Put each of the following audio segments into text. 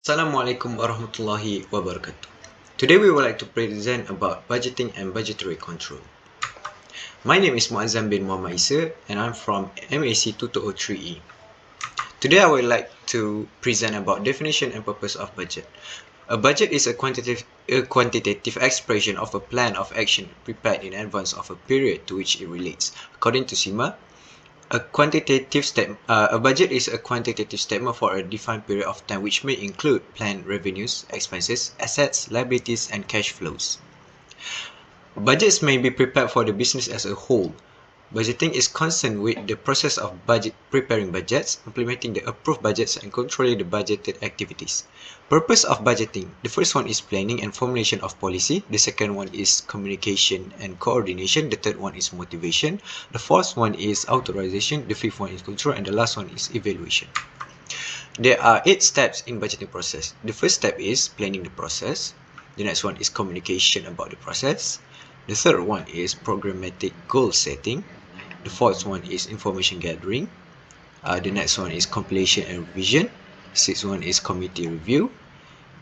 Assalamualaikum warahmatullahi wabarakatuh. Today we would like to present about budgeting and budgetary control. My name is Muazzam bin Muhammad Isa and I'm from MAC 2203E. Today I would like to present about definition and purpose of budget. A budget is a quantitative expression of a plan of action prepared in advance of a period to which it relates. According to SIMA, a budget is a quantitative statement for a defined period of time which may include planned revenues, expenses, assets, liabilities, and cash flows. Budgets may be prepared for the business as a whole. Budgeting is concerned with the process of preparing budgets, implementing the approved budgets, and controlling the budgeted activities. Purpose of budgeting. The first one is planning and formulation of policy. The second one is communication and coordination. The third one is motivation. The fourth one is authorization. The fifth one is control. And the last one is evaluation. There are 8 steps in budgeting process. The first step is planning the process. The next one is communication about the process. The third one is programmatic goal setting. The fourth one is information gathering. The next one is compilation and revision. Sixth one is committee review.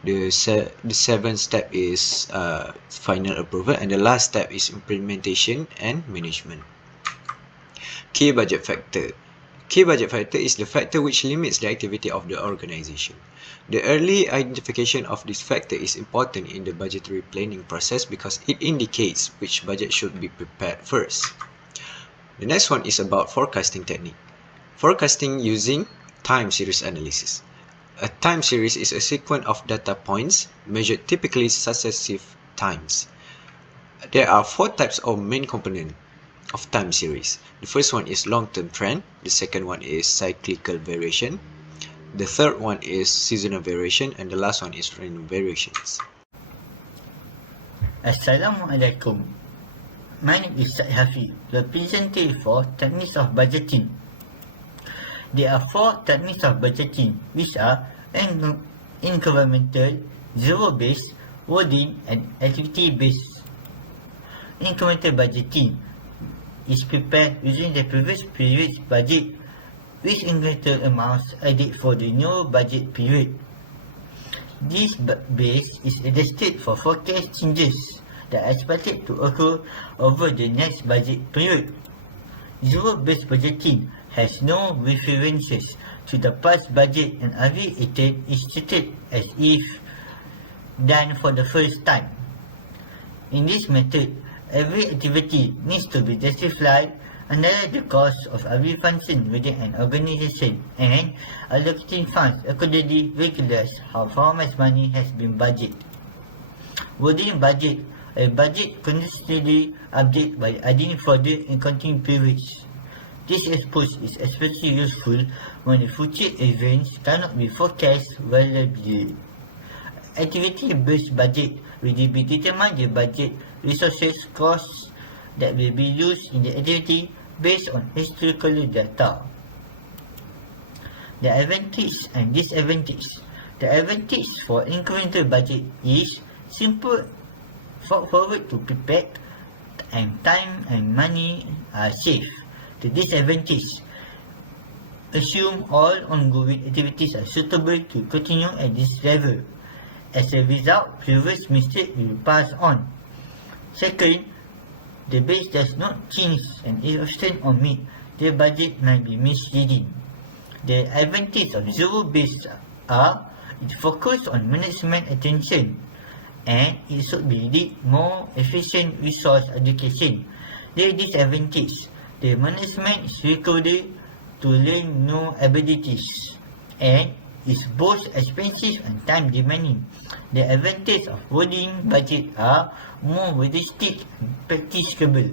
The seventh step is final approval, and the last step is implementation and management. Key budget factor. Key budget factor is the factor which limits the activity of the organization. The early identification of this factor is important in the budgetary planning process because it indicates which budget should be prepared first. The next one is about forecasting technique. Forecasting using time series analysis. A time series is a sequence of data points measured typically successive times. There are 4 types of main component of time series. The first one is long-term trend. The second one is cyclical variation. The third one is seasonal variation, and the last one is random variations. Assalamualaikum. My name is Syed Hafiz, representative for Techniques of Budgeting. There are 4 techniques of budgeting, which are incremental, zero-based, wording, and activity-based. Incremental budgeting is prepared using the previous period's budget, with incremental amounts added for the new budget period. This base is adjusted for forecast changes that are expected to occur over the next budget period. Zero-based budgeting has no references to the past budget, and every item is treated as if done for the first time. In this method, every activity needs to be justified under the cost of every function within an organization, and allocating funds accordingly regulates how much money has been budgeted. Within budget, a budget constantly updated by adding further and continuing periods. This approach is especially useful when the future events cannot be forecast reliably. Activity-based budget will be determine the budget resources costs that will be used in the activity based on historical data. The advantage and disadvantage. The advantage for incremental budget is simple, forward to prepare, and time and money are saved. The disadvantage. Assume all ongoing activities are suitable to continue at this level. As a result, previous mistakes will pass on. Second, the base does not change and is often omit. The budget might be misleading. The advantage of zero-based are it focuses on management attention, and it should be lead more efficient resource allocation. The disadvantage, the management is required to learn new abilities, and is both expensive and time demanding. The advantage of wording budget are more realistic and practicable.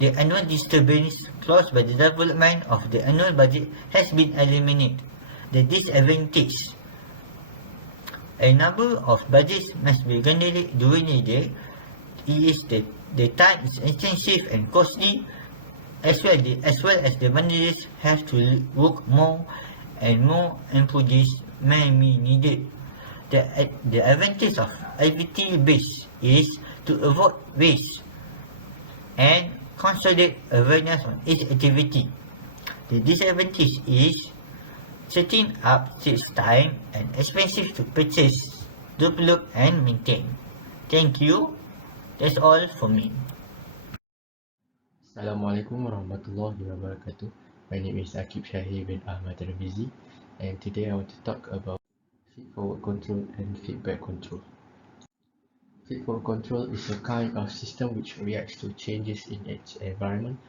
The annual disturbance caused by the development of the annual budget has been eliminated. The disadvantage, a number of budgets must be generated during the day. The time is expensive and costly, as well as the managers have to work more and more employees may be needed. The advantage of activity base is to avoid waste and consolidate awareness on each activity. The disadvantage is Setting up takes time and expensive to purchase, develop and maintain. Thank you. That's all for me. Assalamualaikum warahmatullahi wabarakatuh. My name is Akib Shahir bin Ahmad Tarmizi, and today I want to talk about feed-forward control and feedback control. Feed-forward control is a kind of system which reacts to changes in its environment.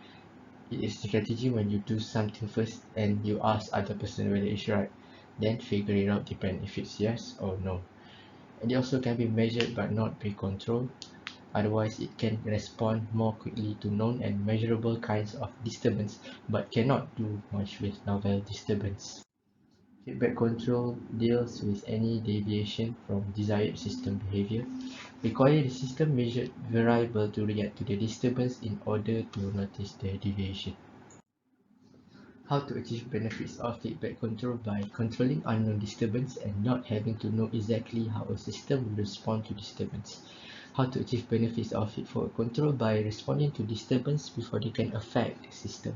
It is a strategy when you do something first and you ask other person whether it's right, then figure it out depend if it's yes or no. And it also can be measured but not be controlled. Otherwise, it can respond more quickly to known and measurable kinds of disturbance, but cannot do much with novel disturbance. Feedback control deals with any deviation from desired system behavior, require the system measured variable to react to the disturbance in order to notice the deviation. How to achieve benefits of feedback control by controlling unknown disturbance and not having to know exactly how a system will respond to disturbance. How to achieve benefits of feed-forward control by responding to disturbance before they can affect the system.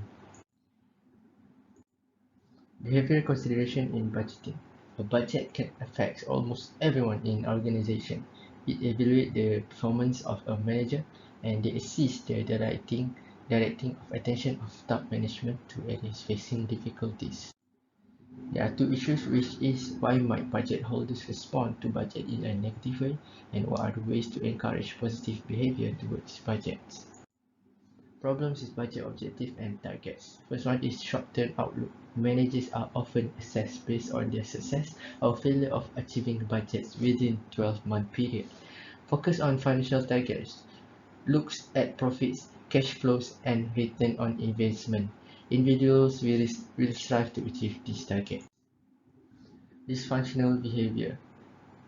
Behavioral consideration in budgeting. A budget can affect almost everyone in an organization. It evaluates the performance of a manager and they assist the directing of attention of top management to areas facing difficulties. There are two issues, which is why might budget holders respond to budget in a negative way, and what are the ways to encourage positive behavior towards budgets. Problems with budget objective and targets. First one is short-term outlook. Managers are often assessed based on their success or failure of achieving budgets within 12-month period. Focus on financial targets. Looks at profits, cash flows, and return on investment. Individuals will strive to achieve this target. Dysfunctional behavior.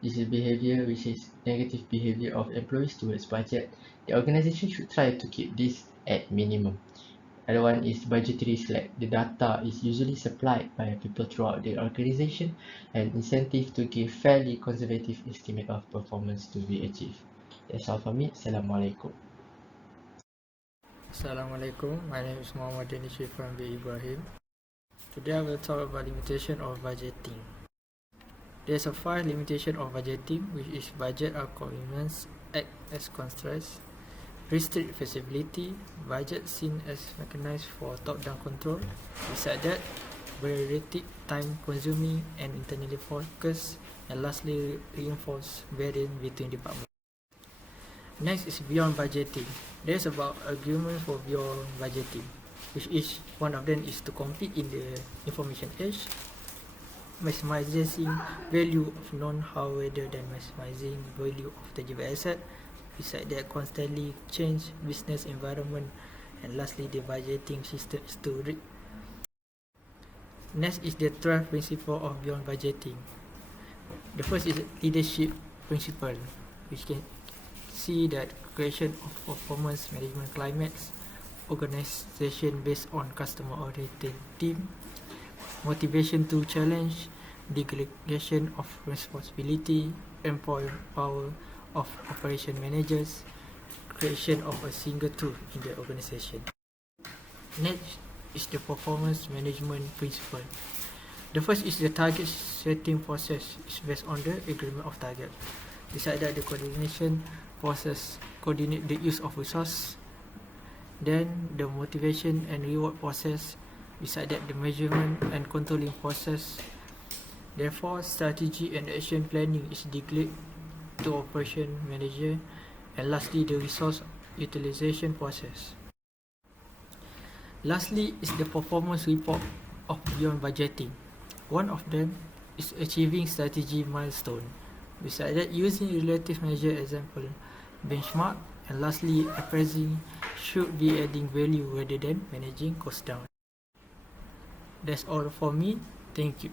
This is behavior which is negative behavior of employees towards budget. The organization should try to keep this at minimum. Other one is budgetary slack. The data is usually supplied by people throughout the organization and incentive to give fairly conservative estimate of performance to be achieved. That's all from me. Assalamualaikum. Assalamualaikum, my name is Muhammad Danish from B. Ibrahim. Today I will talk about limitation of budgeting. There is a 5 limitation of budgeting, which is budget or commitments act as constraints, restrict flexibility, budget seen as mechanism for top-down control, besides that, bureaucratic, time-consuming and internally focused, and lastly, reinforce variance between departments. Next is beyond budgeting. There is about argument for beyond budgeting, which is one of them is to compete in the information age, maximizing value of non-how rather than maximizing value of tangible asset. Besides that, constantly change business environment, and lastly, the budgeting system is to read. Next is the 12 principle of beyond budgeting. The first is leadership principle, which can see that creation of performance management climates, organization based on customer oriented team, motivation to challenge, delegation of responsibility, power of operation managers, creation of a single tool in the organization. Next is the performance management principle. The first is the target setting process is based on the agreement of target. Besides that, the coordination process coordinate the use of resource. Then the motivation and reward process. Besides that, the measurement and controlling process. Therefore, strategy and action planning is declared to operation manager. And lastly, the resource utilization process. Lastly is the performance report of beyond budgeting. One of them is achieving strategy milestone. Besides that, using relative measure example, benchmark, and lastly, appraising should be adding value rather than managing cost down. That's all for me. Thank you.